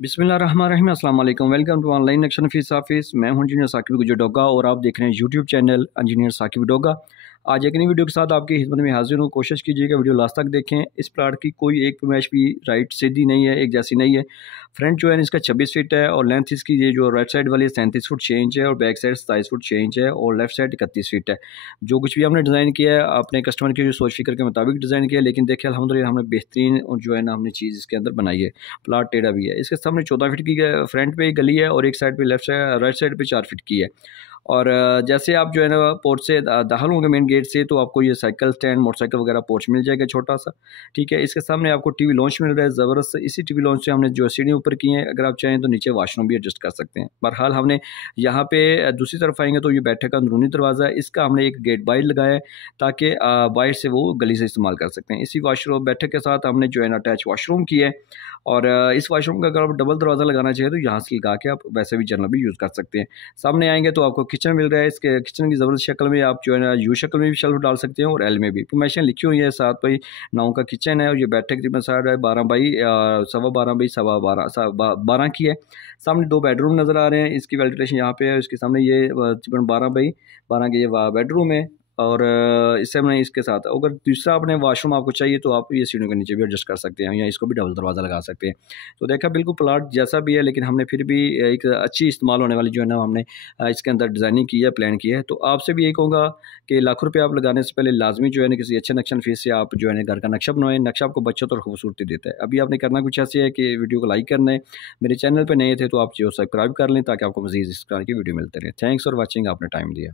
बिस्मिल्लाहिर्रहमानिर्रहीम, अस्सलाम वालेकुम। Welcome to online action fees office. मैं हूं इंजीनियर साकिब गुजर और आप देख रहे हैं YouTube channel engineer Saqib Doga. आज एक नई वीडियो के साथ आपकी खिदमत में हाजिर हूं। कोशिश कीजिएगा वीडियो लास्ट तक देखें। इस प्लाट की कोई एक पैमाइश भी राइट सीधी नहीं है, एक जैसी नहीं है। फ्रंट जो है इसका 26 फीट है और लेंथ इसकी ये जो राइट साइड वाली 37 फुट 6 इंच है और बैक साइड 27 फुट 6 इंच है और लेफ्ट साइड 31 फीट है। जो कुछ भी हमने डिज़ाइन किया है अपने कस्टमर के जो सोच फिक्र के मुताबिक डिज़ाइन किया है, लेकिन देखिए अल्हम्दुलिल्लाह हमने बेहतरीन जो है ना हमने चीज़ इसके अंदर बनाई है। प्लाट टेढ़ा भी है। इसके सामने 14 फीट की फ्रंट पे गली है और एक साइड पे लेफ्ट साइड राइट साइड पे 4 फीट की है। और जैसे आप जो है ना पोर्च से दाखिल होंगे मेन गेट से, तो आपको ये साइकिल स्टैंड मोटरसाइकिल वगैरह पोर्च मिल जाएगा छोटा सा। ठीक है, इसके सामने आपको टीवी लॉन्च मिल रहा है ज़बरदस्त। इसी टीवी लॉन्च से हमने जो सीढ़ी ऊपर की है, अगर आप चाहें तो नीचे वॉशरूम भी एडजस्ट कर सकते हैं। बहरहाल हमने यहाँ पे दूसरी तरफ आएंगे तो ये बैठक का अंदरूनी दरवाज़ा है, इसका हमने एक गेट बाहर लगाया है ताकि बाहर से वो गली से इस्तेमाल कर सकते हैं। इसी वॉशरूम बैठक के साथ हमने जो है ना अटैच वॉशरूम किया है। और इस वॉशरूम का अगर आप डबल दरवाज़ा लगाना चाहिए तो यहाँ से लगा के आप वैसे भी जनरल भी यूज़ कर सकते हैं। सामने आएंगे तो आपको किचन मिल रहा है। इसके किचन की ज़बरदस्त शक्ल में आप जो है ना यू शक्ल में भी शेल्फ डाल सकते हैं और एल में भी। फरमाइशें लिखी हुई है 7x9 का किचन है और ये बैठक तकरीबन साइड है 12x12 की है। सामने 2 बेडरूम नज़र आ रहे हैं। इसकी वेंटिलेशन यहाँ पे है। इसके सामने ये तकरीबन 12x12 के ये बेडरूम है। और इससे हमने इसके साथ अगर दूसरा अपने वॉशरूम आपको चाहिए तो आप ये सीढ़ियों के नीचे भी एडजस्ट कर सकते हैं या इसको भी डबल दरवाज़ा लगा सकते हैं। तो देखा बिल्कुल प्लाट जैसा भी है, लेकिन हमने फिर भी एक अच्छी इस्तेमाल होने वाली जो है ना हमने इसके अंदर डिज़ाइनिंग की है, प्लान की है। तो आपसे भी यही कहूँगा कि लाखों रुपये आप लगाने से पहले लाजमी जो है ना किसी अच्छे नक्शा फीस से आप जो है ना घर का नक्शा बनवाएं। नक्शा आपको बचत और खूबसूरती देता है। अभी आपने करना कुछ ऐसे है कि वीडियो को लाइक करना है। मेरे चैनल पर नए थे तो आप जो सब्सक्राइब कर लें ताकि आपको मज़ीद इस तरह की वीडियो मिलते रहे। थैंक्स फॉर वॉचिंग, आपने टाइम दिया।